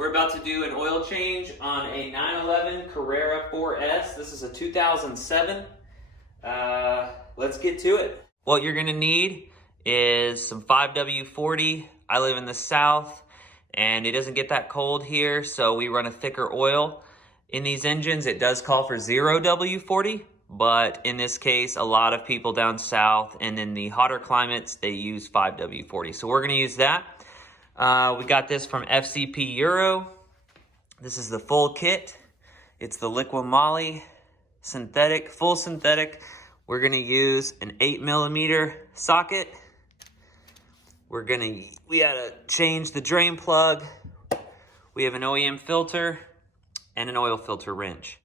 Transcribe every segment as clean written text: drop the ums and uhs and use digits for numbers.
We're about to do an oil change on a 911 Carrera 4S. This is a 2007. Let's get to it. What you're gonna need is some 5W40. I live in the South and it doesn't get that cold here, so we run a thicker oil. In these engines, it does call for 0W40, but in this case, a lot of people down south and in the hotter climates, they use 5W40. So we're gonna use that. We got this from FCP Euro. This is the full kit. It's the liquid moly, synthetic, full synthetic. We're gonna use an 8mm socket. We gotta change the drain plug. We have an OEM filter and an oil filter wrench.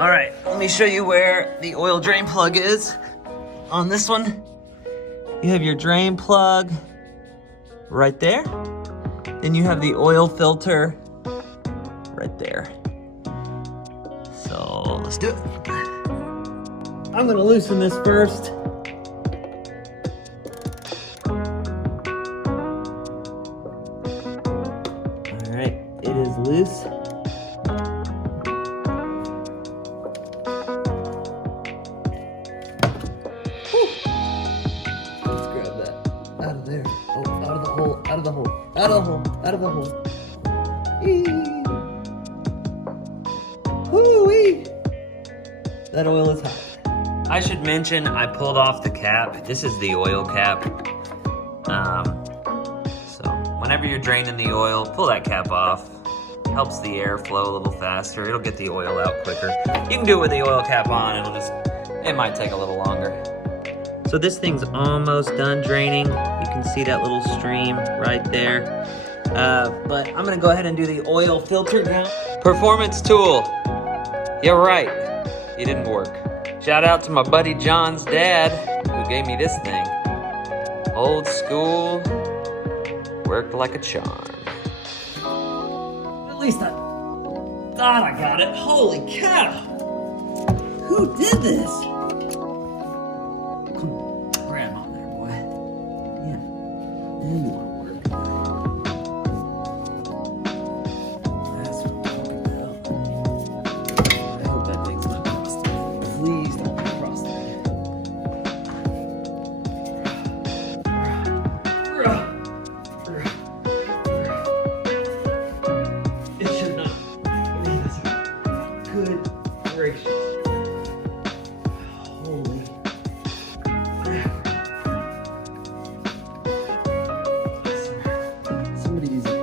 All right, let me show you where the oil drain plug is. On this one, you have your drain plug right there. Then you have the oil filter right there. So let's do it. I'm gonna loosen this first. All right, it is loose. Out of the hole. Woo-wee! That oil is hot. I should mention I pulled off the cap. This is the oil cap. So whenever you're draining the oil, pull that cap off. Helps the air flow a little faster. It'll get the oil out quicker. You can do it with the oil cap on. It might take a little longer. So this thing's almost done draining. You can see that little stream right there. But I'm gonna go ahead and do the oil filter now. Performance tool. You're right, it didn't work. Shout out to my buddy John's dad who gave me this thing. Old school, worked like a charm. At least I thought I got it. Holy cow! Who did this? Grab on there, boy. Yeah, there you are.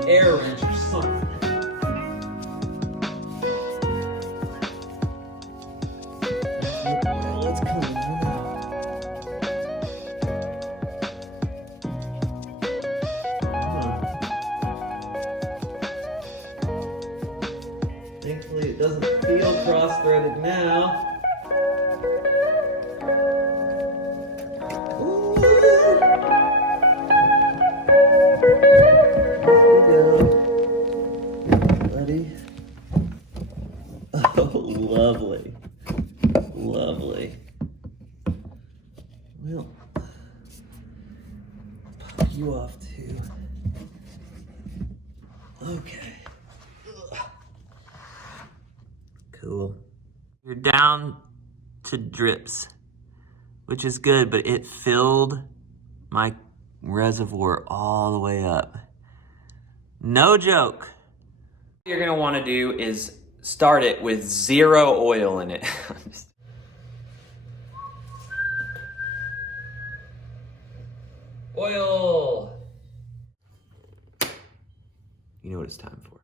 Air wrench or something. Let's come on. Thankfully it doesn't feel cross-threaded now. Ready? Oh, lovely. Lovely. Well, pop you off too. Okay. Ugh. Cool. You're down to drips, which is good, but it filled my reservoir all the way up. No joke. What you're gonna wanna do is start it with 0 oil in it. Oil. You know what it's time for.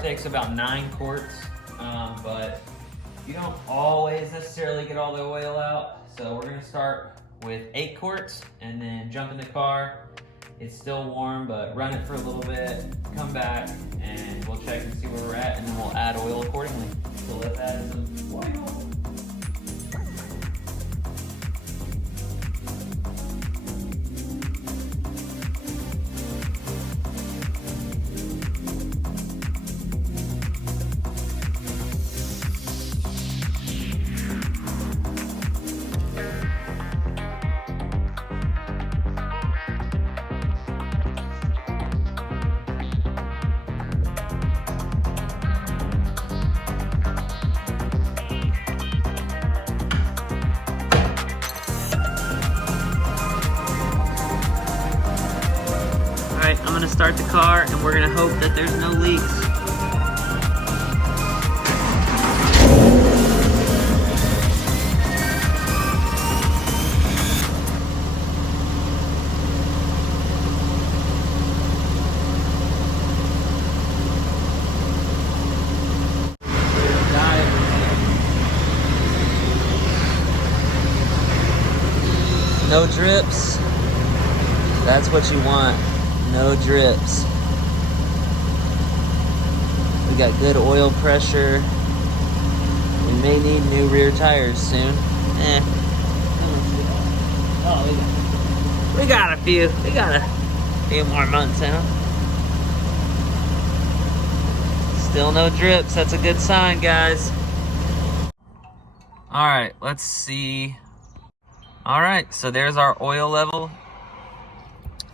car takes about 9 quarts, but you don't always necessarily get all the oil out. So we're gonna start with 8 quarts and then jump in the car. It's still warm, but run it for a little bit, come back, and we'll check and see where we're at, and then we'll add oil accordingly. So let's add some oil. All right, I'm gonna start the car and we're gonna hope that there's no leaks. No drips. That's what you want. No drips. We got good oil pressure. We may need new rear tires soon. We got a few. We got a few more months in them. Still no drips. That's a good sign, guys. All right, let's see. All right, so there's our oil level.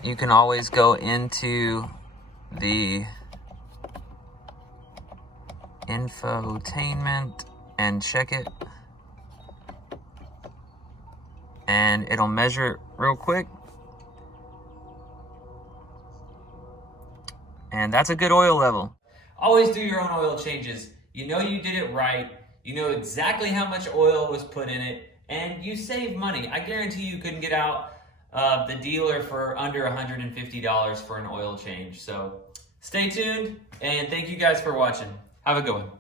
You can always go into the infotainment and check it. And it'll measure it real quick. And that's a good oil level. Always do your own oil changes. You know you did it right. You know exactly how much oil was put in it. And you save money. I guarantee you couldn't get out of the dealer for under $150 for an oil change. So stay tuned, and thank you guys for watching. Have a good one.